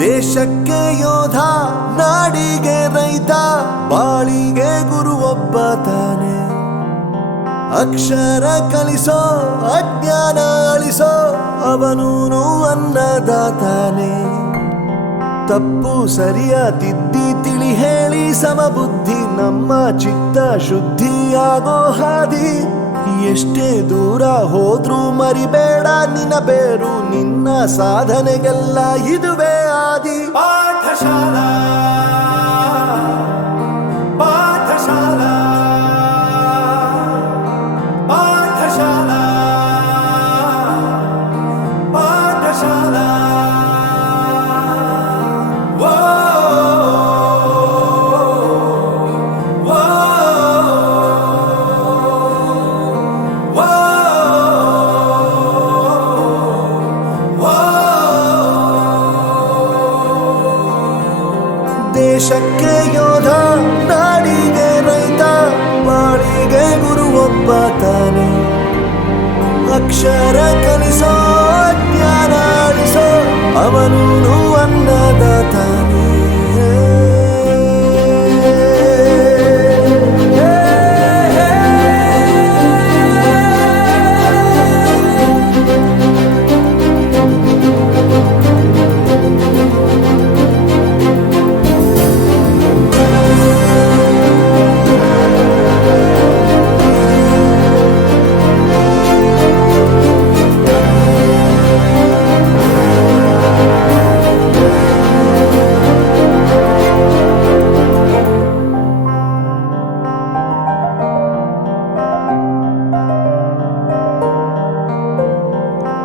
ದೇಶಕ್ಕೆ ಯೋಧ, ನಾಡಿಗೆ ರೈತ, ಬಾಳಿಗೆ ಗುರು ಒಬ್ಬ ತಾನೆ. ಅಕ್ಷರ ಕಲಿಸೋ, ಅಜ್ಞಾನ ಅಳಿಸೋ, ಅವನೂನು ಅನ್ನದಾತಾನೆ. ತಪ್ಪು ಸರಿಯ ತಿದ್ದಿ ತಿಳಿ ಹೇಳಿ ಸಮಬುದ್ಧಿ ನಮ್ಮ ಚಿತ್ತ ಶುದ್ಧಿಯಾಗೋ ಹಾದಿ. ಎಷ್ಟೇ ದೂರ ಹೋದ್ರೂ ಮರಿಬೇಡ ನಿನ್ನ ಬೇರು, ನಿನ್ನ ಸಾಧನೆಗೆಲ್ಲ ಇದುವೇ ಆದಿ. ಪಾಠಶಾಲಾ ಪಾಠಶಾಲಾ ಪಾಠಶಾಲಾ ಪಾಠಶಾಲಾ. ದೇಶಕ್ಕೆ ಯೋಧ, ನಾಡಿಗೆ ರೈತ, ಬಾಳಿಗೆ ಗುರು ಒಬ್ಬ ತಾನೆ. ಅಕ್ಷರ ಕಲಿಸೋ, ಜ್ಞಾನ ಅಳಿಸೋ, ಅವನೂನು ಅನ್ನದಾತಾನೆ.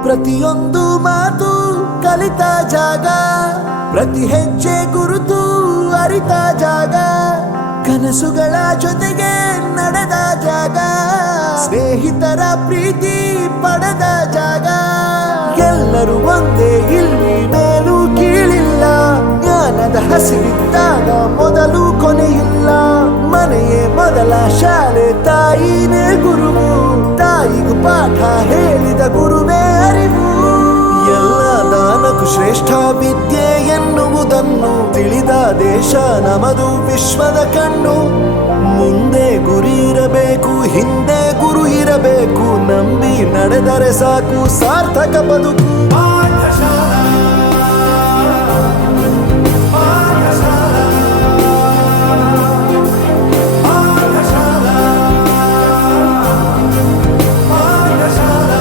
ಪ್ರತಿಯೊಂದು ಮಾತು ಕಲಿತ ಜಾಗ, ಪ್ರತಿ ಹೆಜ್ಜೆ ಗುರುತು ಅರಿತ ಜಾಗ, ಕನಸುಗಳ ಜೊತೆಗೆ ನಡೆದ ಜಾಗ, ಸ್ನೇಹಿತರ ಪ್ರೀತಿ ಪಡೆದ ಜಾಗ. ಎಲ್ಲರೂ ಒಂದೇ, ಇಲ್ಲಿ ಮೇಲೂ ಕೀಳಿಲ್ಲ, ಜ್ಞಾನದ ಹಸಿವಿದ್ದಾಗ ಮೊದಲು ಕೊನೆಯಿಲ್ಲ. ಮನೆಯೇ ಮೊದಲ ಶಾಲೆ, ತಾಯಿನೇ ಗುರುವು, ತಾಯಿಗೂ ಪಾಠ ಹೇಳಿದ ಗುರುವೇ ಅರಿವು. ಎಲ್ಲ ದಾನಕ್ಕೂ ಶ್ರೇಷ್ಠ ವಿದ್ಯೆ ಎನ್ನುವುದನ್ನು ತಿಳಿದ ದೇಶ ನಮದು, ವಿಶ್ವದ ಕಣ್ಣು. ಮುಂದೆ ಗುರಿ ಇರಬೇಕು, ಹಿಂದೆ ಗುರು ಇರಬೇಕು, ನಂಬಿ ನಡೆದರೆ ಸಾಕು ಸಾರ್ಥಕ ಬದುಕು. ಪಾಠಶಾಲಾ ಪಾಠಶಾಲಾ ಪಾಠಶಾಲಾ ಪಾಠಶಾಲಾ.